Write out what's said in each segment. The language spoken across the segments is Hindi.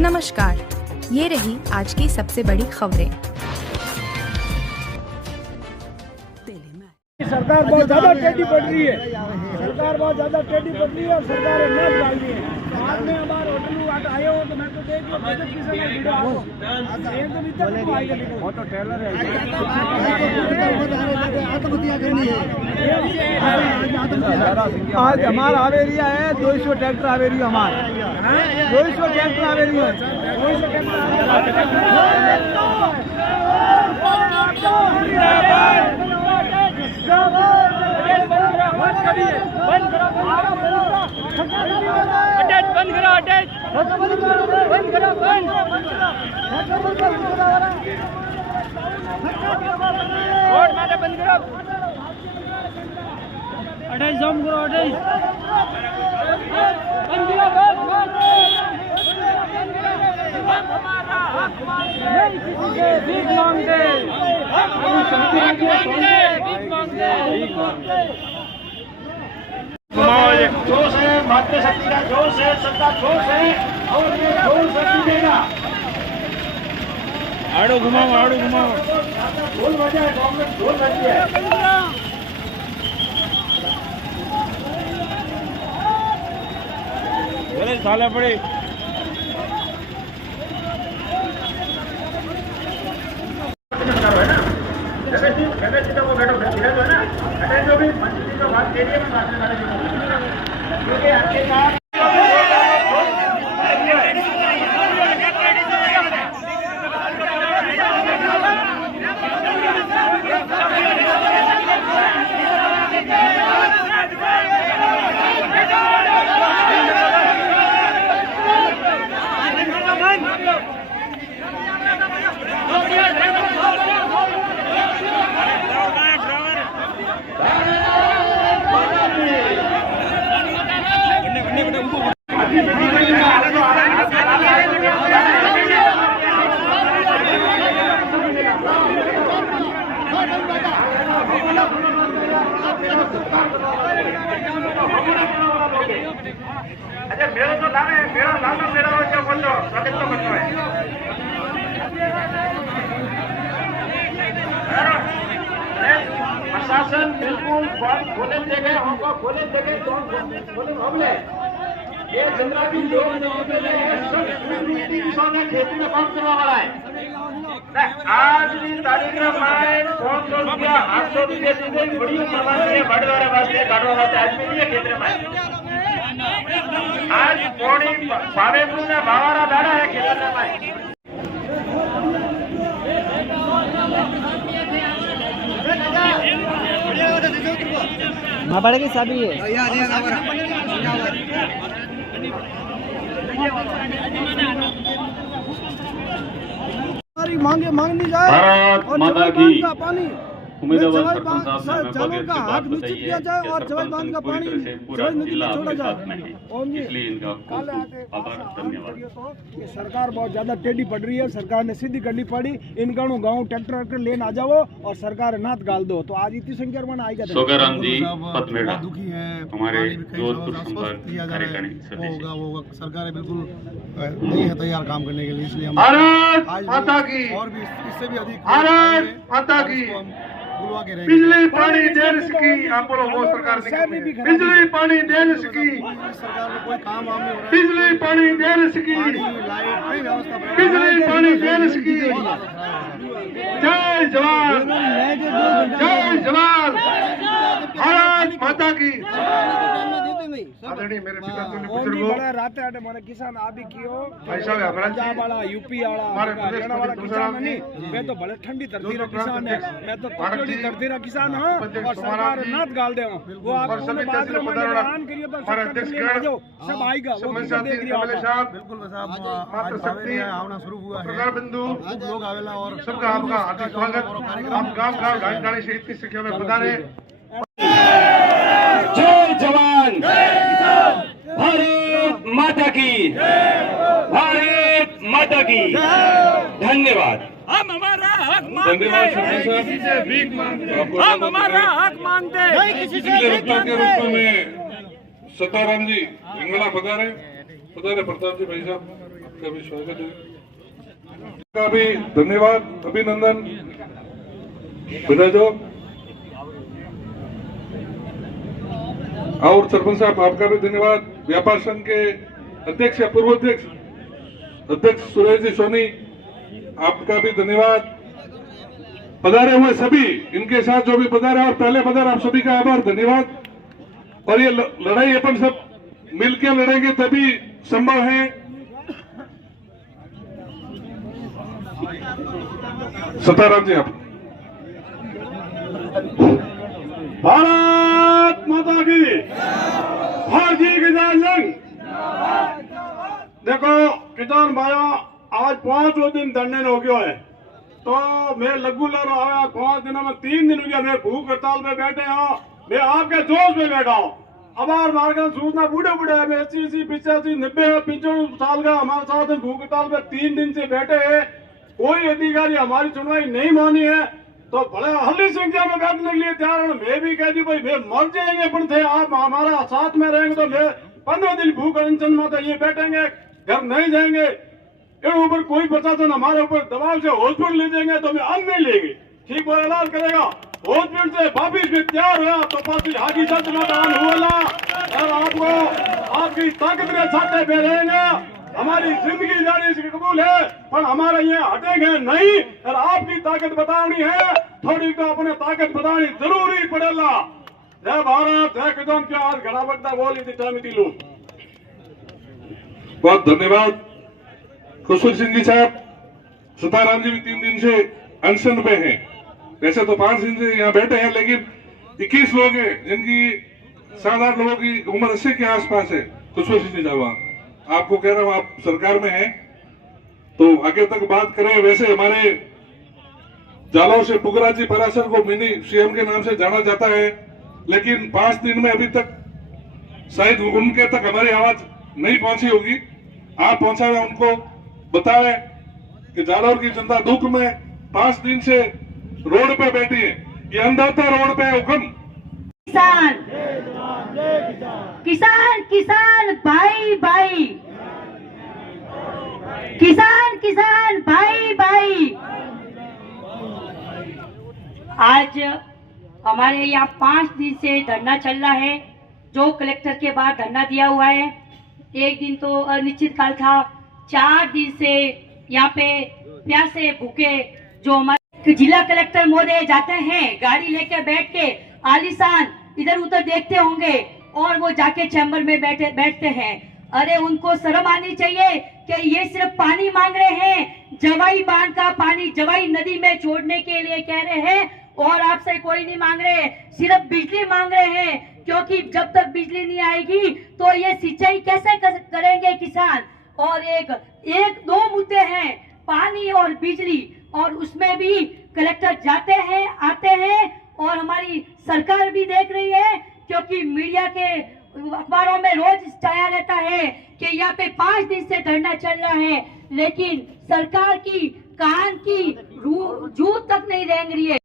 नमस्कार, ये रही आज की सबसे बड़ी खबरें। सरकार बहुत ज्यादा टेढ़ी पड़ रही है, सरकार बहुत ज्यादा टेढ़ी पड़ रही है और सरकार ने डाल दी है। बाद में हमारे होटल आज आए हो तो मैं तो देख लो बजट की समय वीडियो आओ एक तो नहीं तो आएगा वो तो टेलर है। आज हमारा आवेरिया है 200 ट्रैक्टर आवेरिया हमारा 200 ट्रैक्टर आवेरिया है 200 जोश है, मातृशक्ति का जोश है, सबका जोश है और ये जोश देगा। आड़ो घुमाओ ढोल बजा है, कांग्रेस ढोल बजी है। बोले साला पड़े जो भी मंत्री का बात एरिया में बात करने क्योंकि आपके साथ अच्छा मेरा तो नाम है मेरा क्या बोल दो स्वागत तो करना है प्रशासन बिल्कुल खोले देखे हमको खोले देखे खोले हमले ये जितना भी लोग किसान खेती में काम करने वाला है आज की तारीख में मैं 500 रुपया 800 रुपये सीधे बड़ी प्रवासी बढ़वारे वास्ते काटवा वास्ते आदमी नहीं है क्षेत्र में आज थोड़ी भावेपुर में भावारा बैठा है क्षेत्र में महापाड़ा की चाबी है हमारी मांगनी जाए और जवाई बांध का पानी जलों का हक निश्चित किया जाए और जवाई बांध का पानी जवाई नदी में छोड़ा जाए। इसलिए इनका खूब आभार धन्यवाद। ये सरकार बहुत ज्यादा टेढ़ी पड़ रही है, सरकार ने सीधी करनी पड़ी इनका गाँव ट्रैक्टर लेन आ जाओ और सरकार नाथ गाल दो तो आज इतनी संख्या में आएगा। सोगाराम जी पतमेड़ा हमारे जोधपुर संभाग कार्यकारिणी सदस्य सरकार बिल्कुल नहीं है तैयार काम करने के लिए, इसलिए हम भारत माता की और भी इससे भी अधिक भारत माता की बुलवा के रहेंगे। बिजली पानी देने की आप बोलो वो सरकार ने बिजली पानी देने की सरकार में कोई काम वाम नहीं हो रहा है, बिजली पानी देने की लाइट कोई व्यवस्था बिजली पानी देने की जय जवान भारत माता की। आदरणीय मेरे पिता बुजुर्गों मैंने किसान आप भी कियो पंजाब वाला यूपी वाला हरियाणा वाला किसान नहीं, मैं तो बड़े ठंडी धरती का किसान है, मैं तो ठंडी धरती का किसान हूँ और सरकार नाथ गाल दे वो आप बाद में ऐलान करिए तो सब आएगा वो देख रही बिल्कुल मातृशक्ति आवना शुरू हुआ है, बिंदु लोग आवेला और सबका आपका हार्दिक स्वागत। आप गाँव गाड़ी से इतनी संख्या में पधारे। जय जवान भारत माता की धन्यवाद। हम हमारा हक मांगते हैं, हम हमारा हक मांगते हैं। के रूप में सताराम जी हिंगड़ा पधारे। पधारे प्रताप जी भाई साहब का भी स्वागत है, का भी धन्यवाद, अभिनंदन विराजो। और सरपंच साहब आपका भी धन्यवाद, व्यापार संघ के अध्यक्ष या पूर्व अध्यक्ष सुरेश जी सोनी आपका भी धन्यवाद। पधारे हुए सभी, इनके साथ जो भी पधारे और पहले पधारे, आप सभी का आभार, धन्यवाद। और ये लड़ाई अपन सब मिलकर लड़ेंगे तभी संभव है। सताराम जी आप। भारत माता की, भारतीय किसान संघ। देखो किसान भाइयों, आज 5 दिन धरने हो गया है, तो मैं रेगुलर आया 5 दिनों में 3 दिन हो गया मैं भूख हड़ताल पे बैठे हूँ, मैं आपके जोश में बैठा हूँ। अब मार्ग सूचना बूढ़े है, मैं 80, 85, 90, 95 साल का हमारे साथ भूख हड़ताल पे 3 दिन से बैठे हैं। कोई अधिकारी हमारी सुनवाई नहीं मानी है, तो बड़े हल्ली संख्या में बैठने के लिए तैयार है। मैं भी कह दी भाई मैं मर जाएंगे, पर थे आप हमारा साथ में रहेंगे तो मैं 15 दिन भूख अनशन में ये बैठेंगे, घर नहीं जाएंगे। इन ऊपर कोई प्रशासन हमारे ऊपर दबाव से हॉस्पिटल ले जाएंगे तो हमें अन्न नहीं लेंगे, ठीक वो इलाज करेगा। हॉस्पिटल से वापिस भी तैयार हुआ तो पास हाजी सच में दान हुआ और आपको आपकी ताकत के साथ में रहेंगे। हमारी जिंदगी जाने से कबूल है, पर हमारे ये हटेंगे नहीं। और आपकी ताकत बतानी है, थोड़ी तो अपने ताकत बतानी जरूरी पड़ेगा। जय भारत, जय किसान। क्या आज घना बगता बोली थी लो। बहुत धन्यवाद खुशबू सिंह जी साहब। सीताराम जी भी 3 दिन से अनशन पे हैं, वैसे तो 5 दिन से यहाँ बैठे हैं, लेकिन 21 लोग हैं जिनकी 7-8 लोगों की उम्र 80 के आसपास है। खुशबू सिंह जी साहब, आपको कह रहा हूँ, आप सरकार में हैं तो आगे तक बात करें। वैसे हमारे जालौर से पुगराज जी पराशर को मिनी सीएम के नाम से जाना जाता है, लेकिन 5 दिन में अभी तक शायद उनके तक हमारी आवाज नहीं पहुंची होगी। आप पहुंचाए, उनको बताएं कि जालौर की जनता दुख में 5 दिन से रोड पे बैठी है। ये अंधाता रोड पे हुक्म किसान किसान किसान भाई भाई, किसान किसान भाई भाई। आज हमारे यहाँ 5 दिन से धरना चल रहा है, जो कलेक्टर के बाद धरना दिया हुआ है। एक दिन तो अनिश्चित काल था, 4 दिन से यहाँ पे प्यासे भूखे जो हमारे जिला कलेक्टर महोदय जाते हैं गाड़ी लेके बैठ के आलीशान इधर उधर देखते होंगे और वो जाके चैम्बर में बैठते हैं। अरे उनको शर्म आनी चाहिए कि ये सिर्फ पानी मांग रहे हैं, जवाई बांध का पानी जवाई नदी में छोड़ने के लिए कह रहे हैं, और आपसे कोई नहीं मांग रहे, सिर्फ बिजली मांग रहे हैं। क्योंकि जब तक बिजली नहीं आएगी तो ये सिंचाई कैसे करेंगे किसान। और एक दो मुद्दे हैं, पानी और बिजली, और उसमें भी कलेक्टर जाते हैं आते हैं और हमारी सरकार भी देख रही है, क्योंकि मीडिया के अखबारों में रोज छाया रहता है कि यहाँ पे 5 दिन से धरना चल रहा है, लेकिन सरकार की कान की जूं तक नहीं रेंग रही है।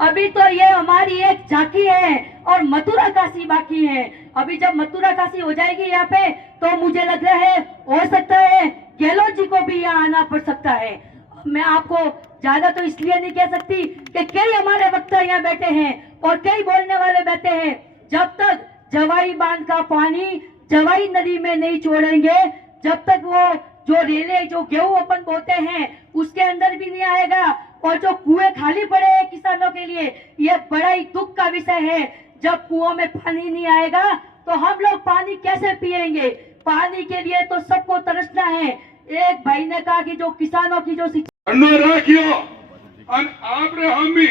अभी तो ये हमारी एक झांकी है और मथुरा काशी बाकी है। अभी जब मथुरा काशी हो जाएगी यहाँ पे, तो मुझे लग रहा है हो सकता है गहलोत जी को भी यहाँ आना पड़ सकता है। मैं आपको ज्यादा तो इसलिए नहीं कह सकती कि कई हमारे वक्ता यहाँ बैठे हैं और कई बोलने वाले बैठे हैं। जब तक जवाई बांध का पानी जवाई नदी में नहीं छोड़ेंगे, जब तक वो जो रेले जो गेहूं अपन बोते हैं उसके अंदर भी नहीं आएगा, और जो कुएं खाली पड़े हैं किसानों के लिए, ये बड़ा ही दुख का विषय है। जब कुओं में पानी नहीं आएगा तो हम लोग पानी कैसे पिएंगे। पानी के लिए तो सबको तरसना है। एक भाई ने कहा कि जो किसानों की जो राखियो आपने हम भी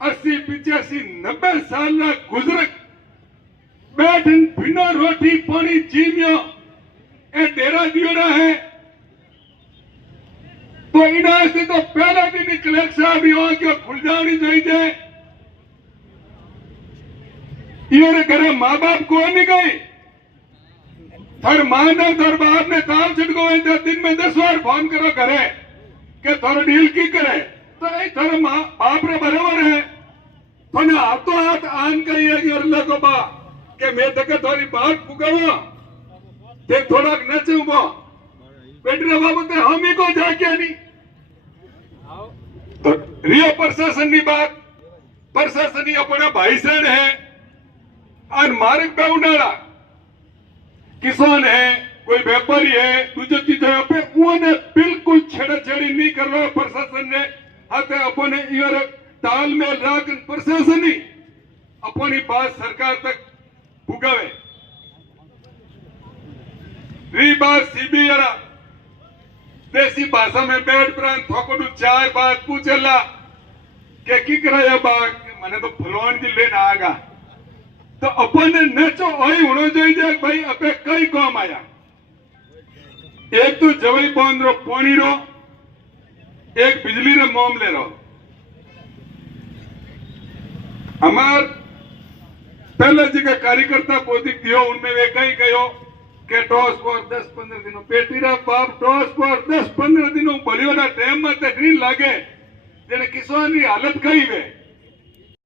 80, 85, 90 साल गुजरक बैठन बिना रोटी पानी जीमियो ए डेरा दियोड़ा है, तो इना से तो पहला दिन कलेक्टर साहब यहाँ के खुल जानी चाहिए। ये घरे माँ बाप को नहीं गए, थर माँ ने थर बाप ने काम छिड़को दिन में 10 बार फोन करो करे के थोड़ा डील की करे, तो थर माँ बाप रे बराबर है। तो आप तो हाथ आन करिए कि अल्लाह को बा के मैं तक थोड़ी बात पुकारो તે થોડાક નચે ઉભો બેટરી બાબતે હમી કો જાગ્યા નહીં तो रियो प्रशासन की बात प्रशासन ही अपना भाईसैन है और मार्ग पे उनाड़ा किसान है कोई व्यापारी है दूसरे तीसरे पे उन्हें बिल्कुल छेड़ाछेड़ी नहीं करवा प्रशासन ने आते अपने यार तालमेल रख प्रशासन ही अपनी बात सरकार तक भुगावे री बात सीबीआई देसी भाषा में बैठ प्रांत थोकड़ू चार बात पूछेला के की कराया बाग मैंने तो फलवान जी लेना आगा तो अपन ने नेचो वही होना चाहिए भाई अपे कई काम आया एक तो जवई बंद रो पानी रो एक बिजली रे मामले रो हमार पहले जी का कार्यकर्ता बोधिक दियो उनमें वे कहीं गयो के टॉस पर 10-15 दिनों पेटीरा बाप टॉस पर 10-15 दिनों बलियोना टाइम में तक नहीं लागे जेने किसान की हालत कही वे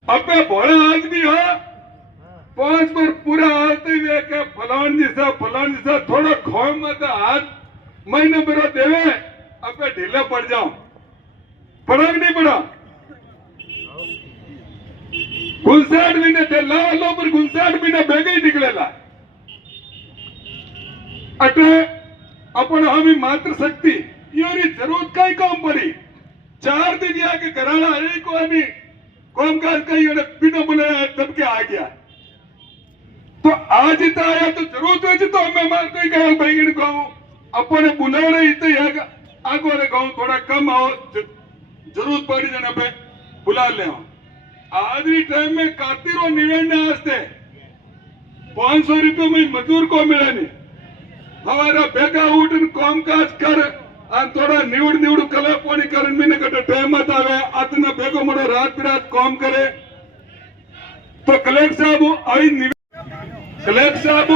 अबे बड़ा आदमी हो 5 पर पूरा आते हुए के फलान जैसा थोड़ा खोम मत हाथ महीने मेरा देवे अबे ढीला पड़ जाओ फर्क नहीं पड़ा गुंसाट भी ने लो पर गुंसाट भी ने बेगे ही निकलेला अटे अपन हमें मात्र शक्ति यारी जरूरत कई काम पड़ी 4 दिन आके घराना एक को हमें कामकाज कई बिना बुलाया तब के आ गया तो आज इतना आया तो जरूरत है तो हमें मारते गए भाई गाँव अपने बुला रहे इतने आगे वाले गाँव थोड़ा कम आओ जरूरत पड़ी जाने पे बुला ले आज भी टाइम में कातिरों निवेड़ने आस्ते 500 रुपये में मजदूर को मिला नहीं हमारा बेगा उठन कामकाज कर थोड़ा निवड़ कला पानी करन में कटे टाइम मत आवे अतना बेगो मोड़ो रात बिरात काम करे तो कलेक्टर साहब आई कलेक्टर साहब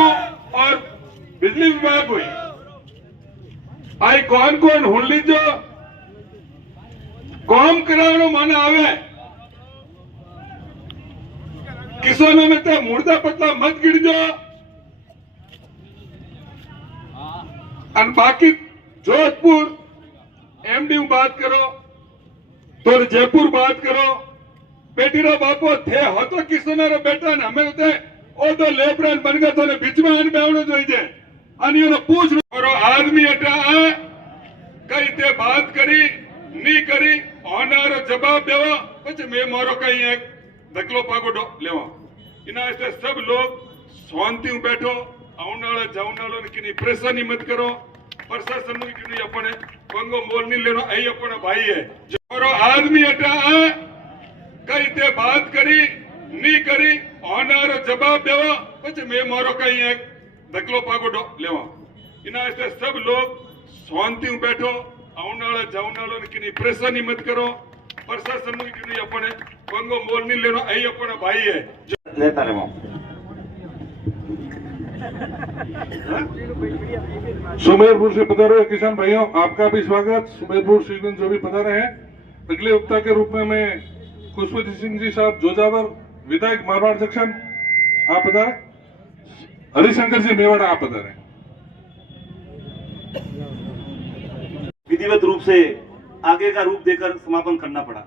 और बिजली विभाग हुई आई कौन कौन हुन लीजो काम करावनो मन आवे किसानों में तो मुर्दा पतला मत गिर जो और बाकी जोधपुर एमडी बात करो तो जयपुर बात करो बेटीरा बापो थे हो तो किसानों बेटा ने हमें होते ओ तो लेबरन बन गए तो बीच में आने बेवनो जोईजे अनियों पूछ और आदमी हटा कई ते बात करी नहीं करी होनारो जवाब देवा પછી मैं मारो कहीं एक दकलो पागोडो लेवा इना ऐसे सब लोग शांति बैठो आवनाला जावनालो की प्रेशर नहीं मत करो प्रशासन की अपने पंगो मोल नहीं लेनो आई अपना भाई है जो आदमी हटा कई ते बात करी नहीं करी होनारो जवाब देवा પછી मैं मारो कहीं एक दकलो पागोडो लेवा इना ऐसे सब लोग शांति बैठो आवनाला जावनालो की प्रेशर नहीं मत करो प्रशासन की अपने पंगो मोल नहीं लेनो आई अपना भाई है लेता रहो सुमेरपुर से पधारे हुए किसान भाइयों आपका भी स्वागत। सुमेरपुर सीजन जो भी पधारे हैं अगले वक्ता के रूप में मैं खुशवंत सिंह जी साहब जोजावर विधायक मारवाड़ जंक्शन आप पधारे। हरिशंकर जी मेवाड़ा आप पधारे। विधिवत रूप से आगे का रूप देकर समापन करना पड़ा,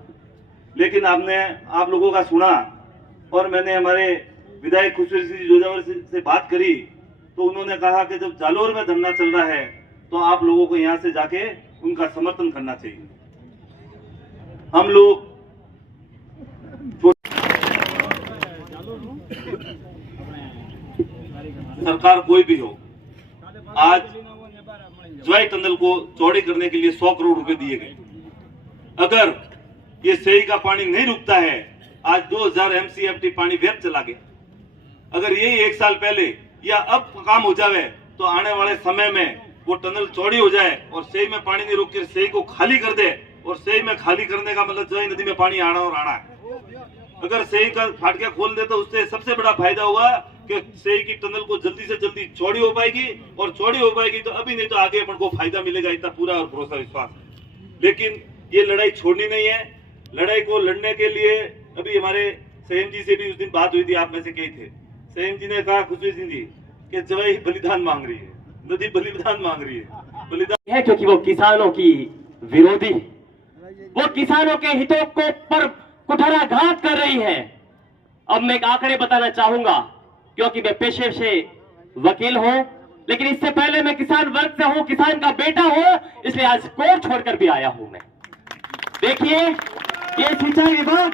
लेकिन आपने आप लोगों का सुना और मैंने हमारे विधायक खुशवंत सिंह जोजावर से बात करी तो उन्होंने कहा कि जब जालोर में धरना चल रहा है तो आप लोगों को यहां से जाके उनका समर्थन करना चाहिए। हम लोग सरकार कोई भी हो, आज ज्वाई टनल को चौड़ी करने के लिए 100 करोड़ रुपए दिए गए। अगर ये सही का पानी नहीं रुकता है, आज 2000 MCFT पानी व्यर्थ चला गया। अगर यही 1 साल पहले या अब काम हो जावे तो आने वाले समय में वो टनल चौड़ी हो जाए और सही में पानी नहीं रोक कर सही को खाली कर दे, और सही में खाली करने का मतलब जोई नदी में पानी आना और आना है। अगर सही का फाटका खोल दे तो उससे सबसे बड़ा फायदा होगा कि सही की टनल को जल्दी से जल्दी चौड़ी हो पाएगी, और चौड़ी हो पाएगी तो अभी नहीं तो आगे अपन को फायदा मिलेगा, इतना पूरा और भरोसा विश्वास है। लेकिन ये लड़ाई छोड़नी नहीं है। लड़ाई को लड़ने के लिए अभी हमारे सहीम जी से भी उस दिन बात हुई थी, आप में से कई थे। सहीम जी ने कहा खुशवंत सिंह जी कि जवाई बलिदान मांग रही है, नदी बलिदान मांग रही है। बलिदान है क्योंकि वो किसानों की विरोधी, वो किसानों के हितों को पर कुठाराघात कर रही है। अब मैं एक आंकड़े बताना चाहूंगा, क्योंकि मैं पेशे से वकील हूं, लेकिन इससे पहले मैं किसान वर्ग से हूं, किसान का बेटा हूं, इसलिए आज कोर्ट छोड़कर भी आया हूं मैं। देखिए, ये सिंचाई विभाग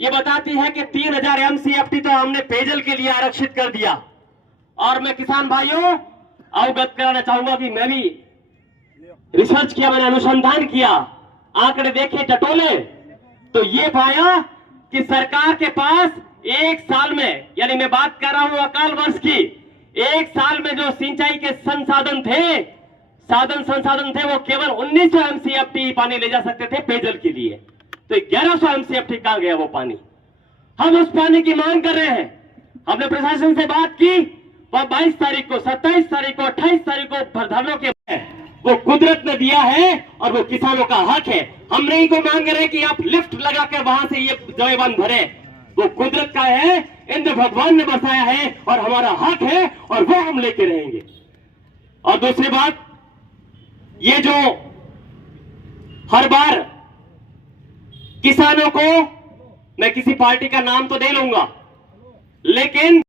ये बताती है कि 3000 MCFT तो हमने पेयजल के लिए आरक्षित कर दिया। और मैं किसान भाइयों अवगत कराना चाहूंगा कि मैं भी रिसर्च किया, मैंने अनुसंधान किया, आंकड़े देखे टटोले, तो ये पाया कि सरकार के पास एक साल में, यानी मैं बात कर रहा हूं अकाल वर्ष की, एक साल में जो सिंचाई के संसाधन थे वो केवल 1900 MCFT पानी ले जा सकते थे पेयजल के लिए। तो 1100 MCFT कहां गया वो पानी? हम उस पानी की मांग कर रहे हैं। हमने प्रशासन से बात की, वह 22 तारीख को, 27 तारीख को, 28 तारीख को धरनों के वो कुदरत ने दिया है और वो किसानों का हक है। हम नहीं को मांग रहे कि आप लिफ्ट लगाकर वहां से ये जयबंद भरे, वो कुदरत का है, इंद्र भगवान ने बसाया है और हमारा हक है और वो हम लेके रहेंगे। और दूसरी बात, ये जो हर बार किसानों को, मैं किसी पार्टी का नाम तो नहीं लूंगा, लेकिन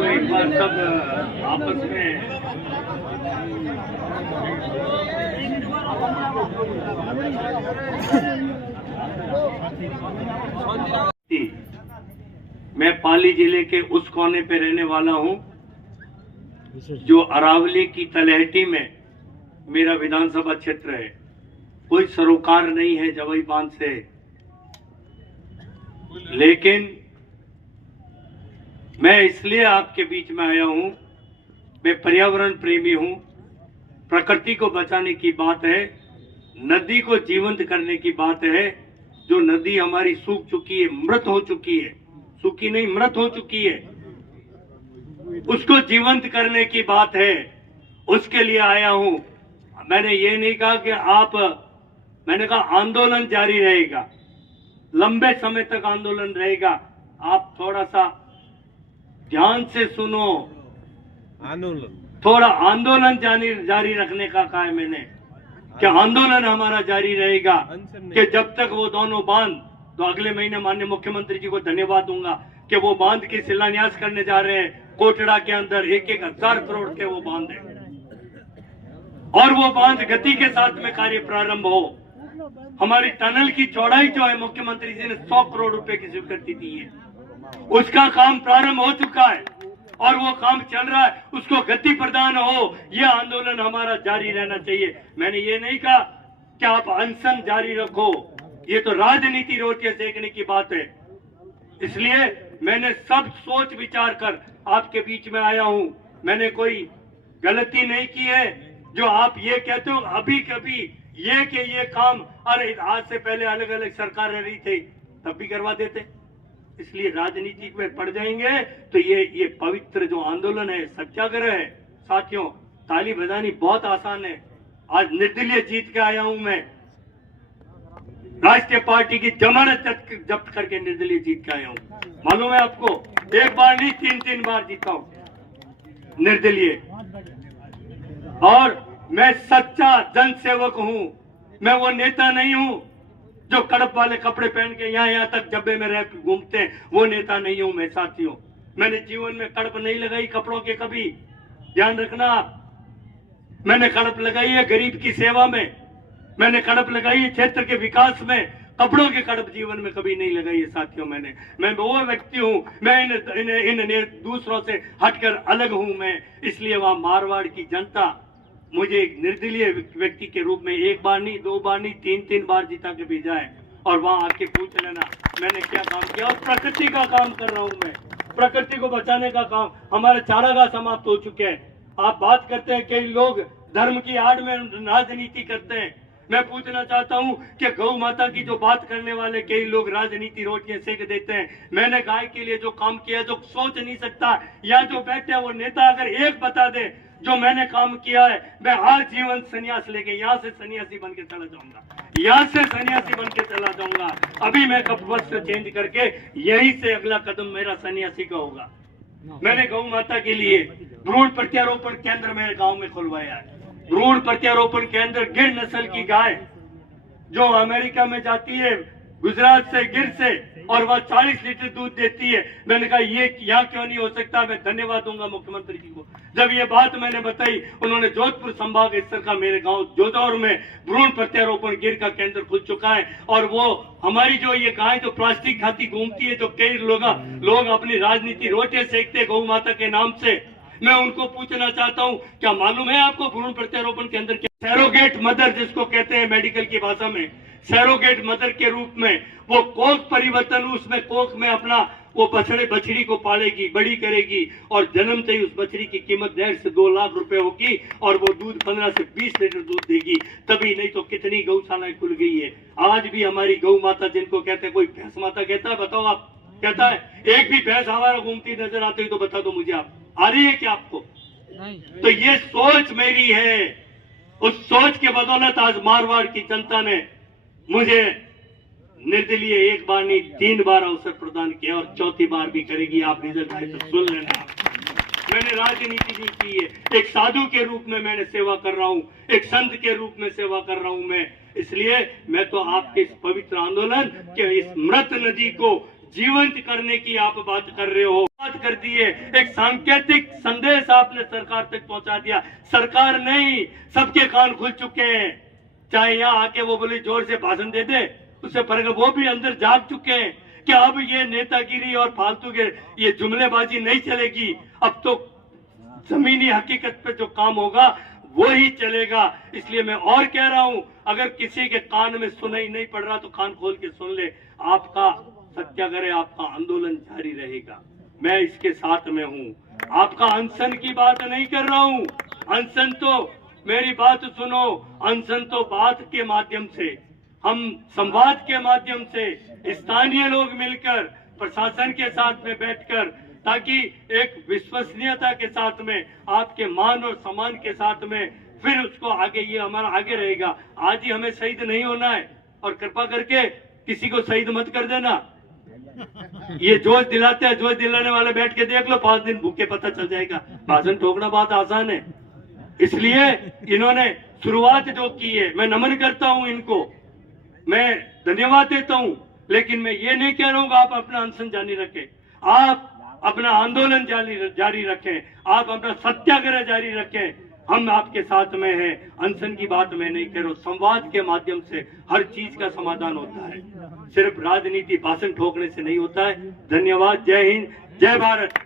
एक बार सब आपस में मैं पाली जिले के उस कोने पे रहने वाला हूं जो अरावली की तलहटी में मेरा विधानसभा क्षेत्र है। कोई सरोकार नहीं है जवई बांध से, लेकिन मैं इसलिए आपके बीच में आया हूं, मैं पर्यावरण प्रेमी हूं। प्रकृति को बचाने की बात है, नदी को जीवंत करने की बात है। जो नदी हमारी सूख चुकी है, मृत हो चुकी है, सूखी नहीं मृत हो चुकी है, उसको जीवंत करने की बात है। उसके लिए आया हूं। मैंने ये नहीं कहा कि मैंने कहा आंदोलन जारी रहेगा, लंबे समय तक आंदोलन रहेगा। आप थोड़ा सा ध्यान से सुनो। थोड़ा आंदोलन जारी रखने का कहा है मैंने, कि आंदोलन हमारा जारी रहेगा कि जब तक वो दोनों बांध, तो अगले महीने माननीय मुख्यमंत्री जी को धन्यवाद दूंगा कि वो बांध की शिलान्यास करने जा रहे हैं। कोटड़ा के अंदर 1,000 करोड़ के वो बांध है और वो बांध गति के साथ में कार्य प्रारंभ हो। हमारी टनल की चौड़ाई जो है, मुख्यमंत्री जी ने 100 करोड़ रुपए की स्वीकृति दी है, उसका काम प्रारंभ हो चुका है और वो काम चल रहा है, उसको गति प्रदान हो। ये आंदोलन हमारा जारी रहना चाहिए। मैंने ये नहीं कहा कि आप अनशन जारी रखो, ये तो राजनीति रोटियां सेकने की बात है। इसलिए मैंने सब सोच विचार कर आपके बीच में आया हूं। मैंने कोई गलती नहीं की है। जो आप ये कहते हो अभी कभी ये कि ये काम, अरे आज से पहले अलग अलग सरकार रह रही थी तब भी करवा देते। इसलिए राजनीति में पड़ जाएंगे तो ये पवित्र जो आंदोलन है, सत्याग्रह है, साथियों ताली बजानी बहुत आसान है। आज निर्दलीय जीत के आया हूं मैं, राष्ट्रीय पार्टी की जमानत जब्त करके निर्दलीय जीत के आया हूं। मालूम है आपको, एक बार नहीं 3 बार जीता हूं निर्दलीय। और मैं सच्चा जनसेवक हूं, मैं वो नेता नहीं हूं जो कड़प वाले कपड़े पहन के यहाँ तक जब्बे में रह घूमते हैं, वो नेता नहीं हूं मैं। साथियों मैंने जीवन में कड़प नहीं लगाई कपड़ों के, कभी ध्यान रखना आप। मैंने कड़प लगाई है गरीब की सेवा में, मैंने कड़प लगाई है क्षेत्र के विकास में, कपड़ों की कड़प जीवन में कभी नहीं लगाई है साथियों। मैं वो व्यक्ति हूं, मैं इन दूसरों से हटकर अलग हूं मैं। इसलिए वहां मारवाड़ की जनता मुझे एक निर्दलीय व्यक्ति के रूप में 1 बार नहीं, 2 बार नहीं, 3 बार जिता के भेजा है। और वहां आके पूछ लेना मैंने क्या काम किया। और प्रकृति का काम कर रहा हूं मैं, प्रकृति को बचाने का काम। हमारे चारागाह समाप्त हो चुके हैं। आप बात करते हैं, कई लोग धर्म की आड़ में राजनीति करते हैं। मैं पूछना चाहता हूं कि गौ माता की जो बात करने वाले कई लोग राजनीति रोटियां सेक देते हैं। मैंने गाय के लिए जो काम किया, जो सोच नहीं सकता, या जो बैठे वो नेता अगर एक बता दे जो मैंने काम किया है, मैं हर जीवन संन्यास लेके यहाँ से सन्यासी बन के चला जाऊंगा, यहाँ से सन्यासी बन के चला जाऊंगा। अभी मैं वस्त्र चेंज करके यहीं से अगला कदम मेरा सन्यासी का होगा। मैंने गौ माता के लिए भ्रूण प्रत्यारोपण केंद्र मेरे गांव में खुलवाया है। भ्रूण प्रत्यारोपण केंद्र गिर नस्ल की गाय जो अमेरिका में जाती है, गुजरात से, गिर से, और वह 40 लीटर दूध देती है। मैंने कहा ये यहाँ क्यों नहीं हो सकता। मैं धन्यवाद दूंगा मुख्यमंत्री जी को। जब ये बात मैंने बताई, उन्होंने जोधपुर संभाग स्तर का मेरे गांव जोधौर में भ्रूण प्रत्यारोपण गिर का केंद्र खुल चुका है। और वो हमारी जो ये गाय जो प्लास्टिक खाती घूमती है, जो कई लोग अपनी राजनीति रोटे सेकते गौ माता के नाम से, मैं उनको पूछना चाहता हूँ, क्या मालूम है आपको भ्रूण प्रत्यारोपण केंद्र क्या? सैरोगेट मदर जिसको कहते हैं मेडिकल की भाषा में, सैरोगेट मदर के रूप में वो कोख परिवर्तन, उसमें कोख में अपना वो बछड़ी को पालेगी, बड़ी करेगी, और जन्मते ही उस बछड़ी की कीमत 1.5 से 2 लाख रुपए होगी, और वो दूध 15 से 20 लीटर दूध देगी। तभी नहीं तो कितनी गौशालाएं खुल गई है। आज भी हमारी गौ माता जिनको कहते हैं, कोई भैंस माता कहता है, बताओ आप, कहता है? एक भी भैंस हमारा घूमती नजर आती है तो बता दो मुझे, आप आ रही है क्या आपको? नहीं। तो ये सोच मेरी है, उस सोच के बदौलत आज मारवाड़ की जनता ने मुझे निर्दलीय 1 बार नहीं 3 बार अवसर प्रदान किया, और 4थी बार भी करेगी। आप रिजल्ट आए तो सुन लेना। मैंने राजनीति नहीं की है, एक साधु के रूप में मैंने सेवा कर रहा हूँ, एक संत के रूप में सेवा कर रहा हूँ मैं। इसलिए मैं तो आपके इस पवित्र आंदोलन के इस मृत नदी को जीवंत करने की आप बात कर रहे हो, बात कर दी है। एक सांकेतिक संदेश आपने सरकार तक पहुंचा दिया। सरकार नहीं, सबके कान खुल चुके हैं। चाहे यहाँ आके वो बोले जोर से भाषण दे दे, उससे फर्क, वो भी अंदर जाग चुके हैं कि अब ये नेतागिरी और फालतू के ये जुमलेबाजी नहीं चलेगी। अब तो जमीनी हकीकत पे जो काम होगा वो ही चलेगा। इसलिए मैं और कह रहा हूं, अगर किसी के कान में सुनाई नहीं पड़ रहा तो कान खोल के सुन ले। आपका सत्याग्रह, आपका आंदोलन जारी रहेगा। मैं इसके साथ में हूं। आपका अनशन की बात नहीं कर रहा हूं। अनशन तो, मेरी बात सुनो, अनशन तो बात के माध्यम से, हम संवाद के माध्यम से, स्थानीय लोग मिलकर प्रशासन के साथ में बैठकर, ताकि एक विश्वसनीयता के साथ में, आपके मान और सम्मान के साथ में, फिर उसको आगे, ये हमारा आगे रहेगा। आज ही हमें शहीद नहीं होना है, और कृपा करके किसी को शहीद मत कर देना। ये जोश दिलाते हैं, जोश दिलाने वाले बैठ के देख लो, 5 दिन भूखे, पता चल जाएगा। भाषण ठोकना बात आसान है। इसलिए इन्होंने शुरुआत जो की है, मैं नमन करता हूं इनको, मैं धन्यवाद देता हूं। लेकिन मैं ये नहीं कह रहा हूं कि आप अपना अनशन जारी रखें, आप अपना आंदोलन जारी रखें, आप अपना सत्याग्रह जारी रखें। हम आपके साथ में हैं। अनशन की बात मैं नहीं कह रहा हूं। संवाद के माध्यम से हर चीज का समाधान होता है, सिर्फ राजनीति भाषण ठोकने से नहीं होता है। धन्यवाद। जय हिंद, जय भारत।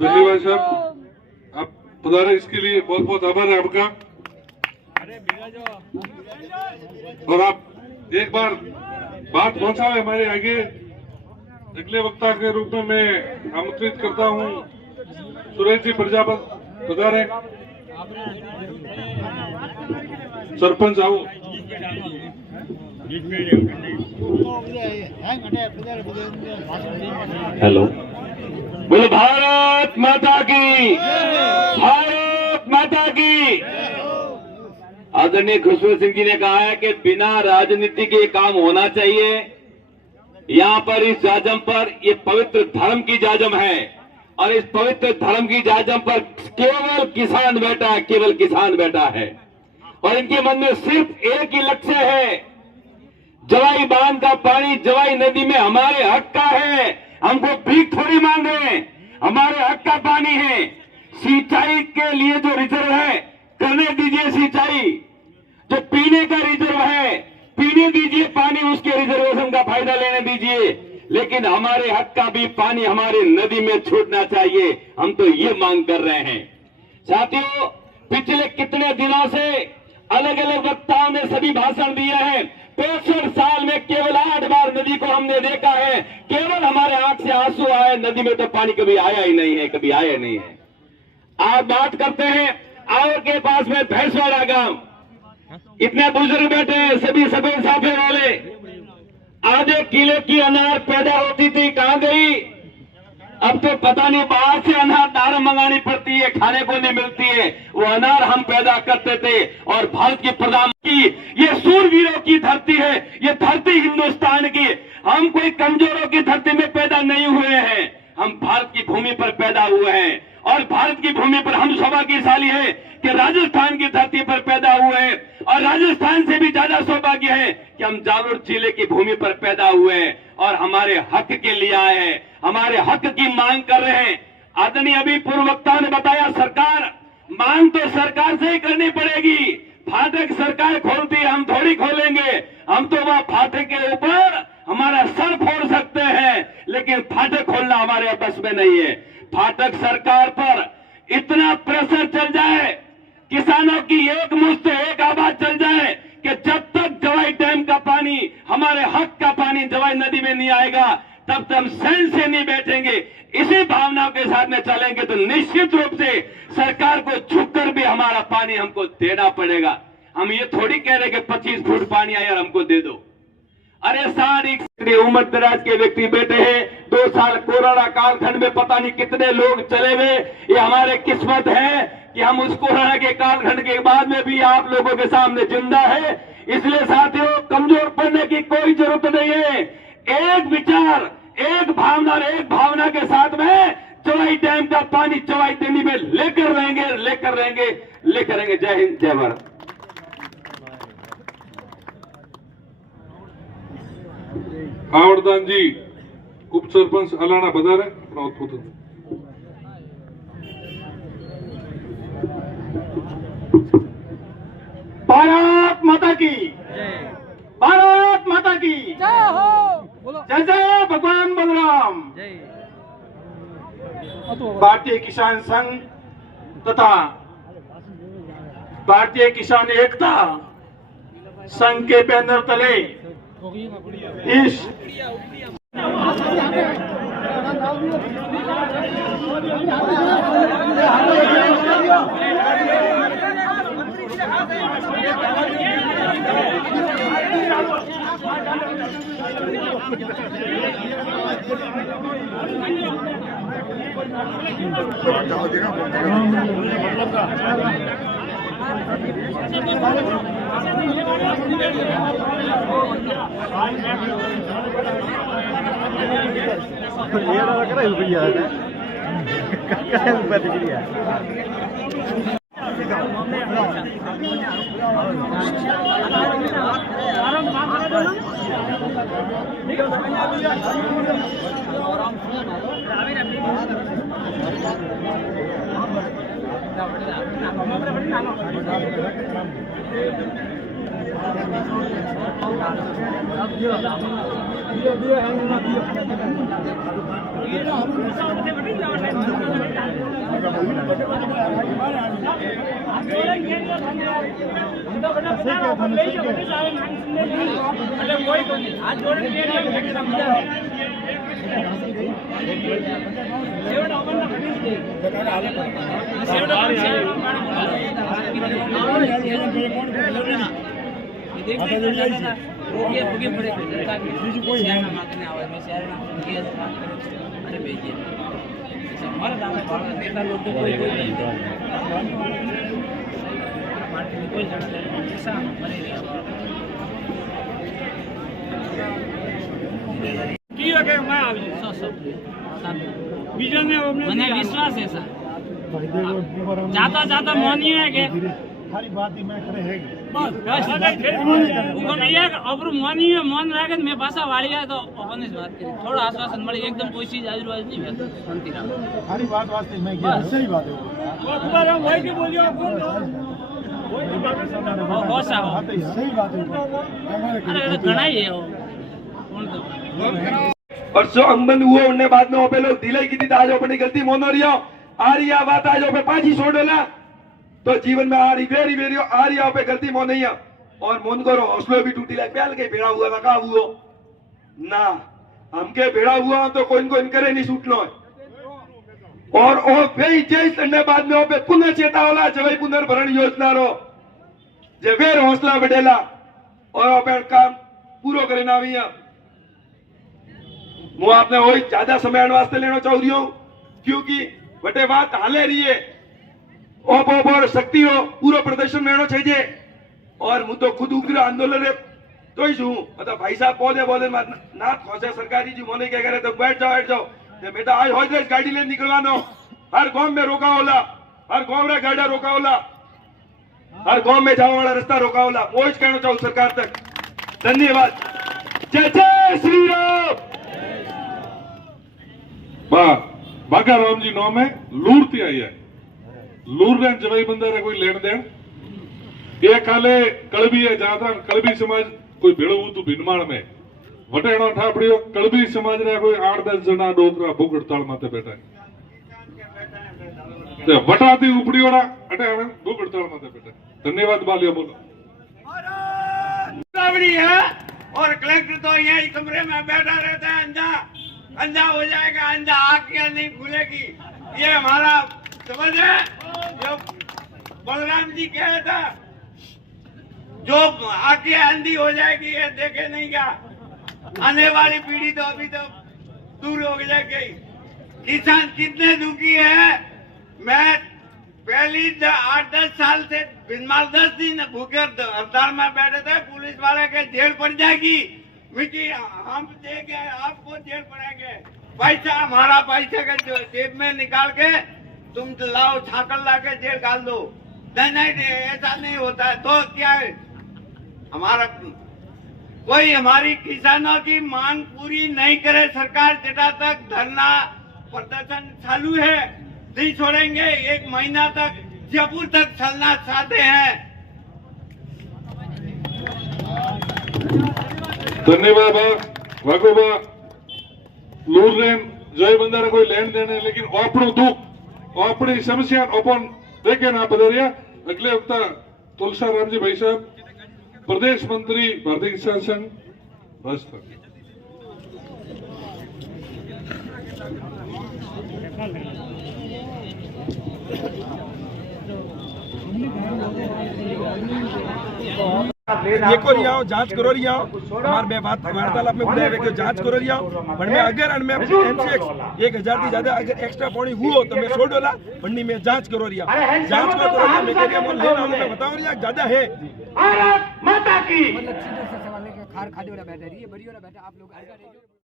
धन्यवाद साहब, आप पधारे, इसके लिए बहुत बहुत आभार है आपका। और आप एक बार बात पहुंचाए हमारे आगे। अगले वक्ता के रूप में मैं आमंत्रित करता हूं सुरेश जी प्रजापत, पधारे। सरपंच आओ। हेलो, बोलो भारत माता की, भारत माता की। आदरणीय खुशबू सिंह जी ने कहा है कि बिना राजनीति के काम होना चाहिए। यहाँ पर इस जाजम पर, ये पवित्र धर्म की जाजम है, और इस पवित्र धर्म की जाजम पर केवल किसान बैठा है, केवल किसान बैठा है। और इनके मन में सिर्फ एक ही लक्ष्य है, जवाई बांध का पानी जवाई नदी में हमारे हक का है। हमको भीख थोड़ी मांग रहे हैं, हमारे हक का पानी है। सिंचाई के लिए जो रिजर्व है करने दीजिए, सिंचाई जो पीने का रिजर्व है पीने दीजिए पानी, उसके रिजर्वेशन का फायदा लेने दीजिए। लेकिन हमारे हक का भी पानी हमारे नदी में छूटना चाहिए। हम तो ये मांग कर रहे हैं। साथियों, पिछले कितने दिनों से अलग अलग वक्ताओं ने सभी भाषण दिए हैं। 65 साल में केवल 8 बार नदी को हमने देखा है। केवल हमारे आंख से आंसू आए, नदी में तो पानी कभी आया ही नहीं है, कभी आया नहीं है। आप बात करते हैं और के पास में भैंसवाड़ा गांव, इतने बुजुर्ग बैठे हैं, सभी सफेद साफे वाले। आधे किलो की अनार पैदा होती थी, कहां गई? अब तो पता नहीं बाहर से अनार दाल मंगानी पड़ती है, खाने को नहीं मिलती है। वो अनार हम पैदा करते थे और भारत की प्रधानमंत्री की ये सूरवीरों की धरती है, ये धरती हिंदुस्तान की। हम कोई कमजोरों की धरती में पैदा नहीं हुए हैं, हम भारत की भूमि पर पैदा हुए हैं। और भारत की भूमि पर हम सौभाग्यशाली है कि राजस्थान की धरती पर पैदा हुए हैं, और राजस्थान से भी ज्यादा सौभाग्य है कि हम जालोर जिले की भूमि पर पैदा हुए हैं और हमारे हक के लिए आए हैं, हमारे हक की मांग कर रहे हैं। आदरणीय अभी पूर्व वक्ता ने बताया, सरकार मांग तो सरकार से ही करनी पड़ेगी। फाटक सरकार खोलती है, हम थोड़ी खोलेंगे। हम तो वहां फाटक के ऊपर हमारा सर फोड़ सकते हैं, लेकिन फाटक खोलना हमारे बस में नहीं है। फाटक सरकार पर इतना प्रेशर चल जाए, किसानों की एक मुश्त एक आवाज चल जाए कि जब तक जवाई डैम का पानी, हमारे हक का पानी जवाई नदी में नहीं आएगा, तब तक हम सहन से नहीं बैठेंगे। इसी भावनाओं के साथ में चलेंगे तो निश्चित रूप से सरकार को झुककर भी हमारा पानी हमको देना पड़ेगा। हम ये थोड़ी कह रहे कि 25 फुट पानी आया और हमको दे दो। अरे सारी उम्र दराज के व्यक्ति बैठे हैं, 2 साल कोरोना कालखंड में पता नहीं कितने लोग चले गए। ये हमारे किस्मत है कि हम उस कोरोना के कालखंड के बाद में भी आप लोगों के सामने जिंदा है। इसलिए साथियों, कमजोर पड़ने की कोई जरूरत नहीं है। एक विचार, एक भावना और एक भावना के साथ में चौलाई डैम का पानी चौलाई दिल्ली में लेकर रहेंगे। जय हिंद, जय भारत। आवड़दान जी, उप सरपंच अलाना बदारे अपना उद्बोधन। भारत माता की, भारत माता की जय हो। जय जय भगवान बलराम। भारतीय किसान संघ तथा भारतीय किसान एकता संघ के बैनर तले इस મને વિશ્વાસ છે સર જાતા જાતા મોની है के सारी बात ही मैं करे है उगम एक अब्रु मोनी में मन राखे मैं भाषा वाली है तो अपन इस बात करी थोड़ा आश्वासन मળી एकदम कोई चीज आजूबाजू नहीं है शांति रहो सारी बात वास्ते मैं किया सही बात है वो दोबारा वही की बोलियो अपन हो सा सही बात है अरे घणा ही है कौन तो और जो अंगबंद हुआ उनने बाद में ओपे लोग दिलाई की थी आज अपनी गलती मोनो रियो आ रही बात आज ओपे पाची छोड़ोला तो जीवन में आ रही वेरी वेरी आ रही ओपे गलती मोन नहीं और मोन करो हौसलो भी टूटी लाइक पहल के भेड़ा हुआ लगा हुआ ना हमके भेड़ा हुआ तो कोई को इनकरे नहीं सूटनो और ओ वे जय संडे बाद में ओपे पुनः चेता वाला जवाई पुनर्भरण योजना रो जे वेर हौसला बढ़ेला और ओपे काम पूरो करना आविया હું આપને હોય ज्यादा समय वास्ते लेना चाहू रही हूँ क्योंकि बटे बात हाले रही है और शक्ति हो पूरा प्रदर्शन लेना चाहिए और હું तो खुद उग्र आंदोलन तो ही हूँ मतलब भाई साहब पौधे पौधे ना खोसे सरकारी जी मोने क्या करे तो बैठ जाओ बेटा आज हो जाए गाड़ी लेने निकलवानो हर गांव में रोका होला हर गांव में गाड़ा रोका होला हर गांव में जाने वाला रास्ता रोका होला वो ही कहना चाहूँ सरकार तक धन्यवाद जय जय श्री राम बागा राम जी नाम है लूरती आई है लूर ने जवाई बंदर है कोई लेन देन ये काले कड़बी है जहां कड़बी समाज कोई भेड़ो तो भिनमाण में वटेणो ठापड़ियो कड़बी समाज ने कोई 8-10 जना डोकरा भूख हड़ताल माते बैठा है वटाती उपड़ीओड़ा अटे हमें भूख हड़ताल माते बैठा धन्यवाद बालियो बोलो है और कलेक्टर तो यही कमरे में बैठा रहता है अंधा हो जाएगा अंधा आंखें नहीं खुलेगी ये हमारा समझ है जो बलराम जी कहे था जो आंखें अंधी हो जाएगी ये देखे नहीं क्या आने वाली पीढ़ी तो अभी तो दूर हो जाएगी किसान कितने दुखी है मैं पहली 8-10 साल से बिनमाल 10 दिन भूखे हड़ताल में बैठे थे पुलिस वाले के जेल पड़ जाएगी मिट्टी हम देंगे आपको जेल पड़ेंगे पैसा हमारा पैसा का जेब में निकाल के तुम लाओ छाकल ला के जेल डाल दो नहीं ऐसा नहीं होता है तो क्या है हमारा कोई हमारी किसानों की मांग पूरी नहीं करे सरकार जटा तक धरना प्रदर्शन चालू है नहीं छोड़ेंगे 1 महीना तक जयपुर तक चलना चाहते हैं धन्यवाद वागोबा लूर ने जय बंदर कोई लेन देने लेकिन अपनो दुख अपनी समस्या ओपन देखे ना पधरिया अगले वक्त तुलसा राम जी भाई साहब प्रदेश मंत्री भारतीय किसान संघ राजस्थान देखो रिया जांच करो रिया हमारे बे बात वार्तालाप में बुलाए कि जांच करो रिया पण में अगर अन में एमसीएक्स 1000 थी ज्यादा अगर एक्स्ट्रा पानी हुओ तो मैं छोड़ डोला मंडी में जांच करो रिया जांच करो रिया मैं कह रिया मोल लेना मैं बताओ रिया ज्यादा है भारत माता की मतलब सीधे से सवाल है कि खार खादी वाला बैठा रही है बड़ी वाला बैठा आप लोग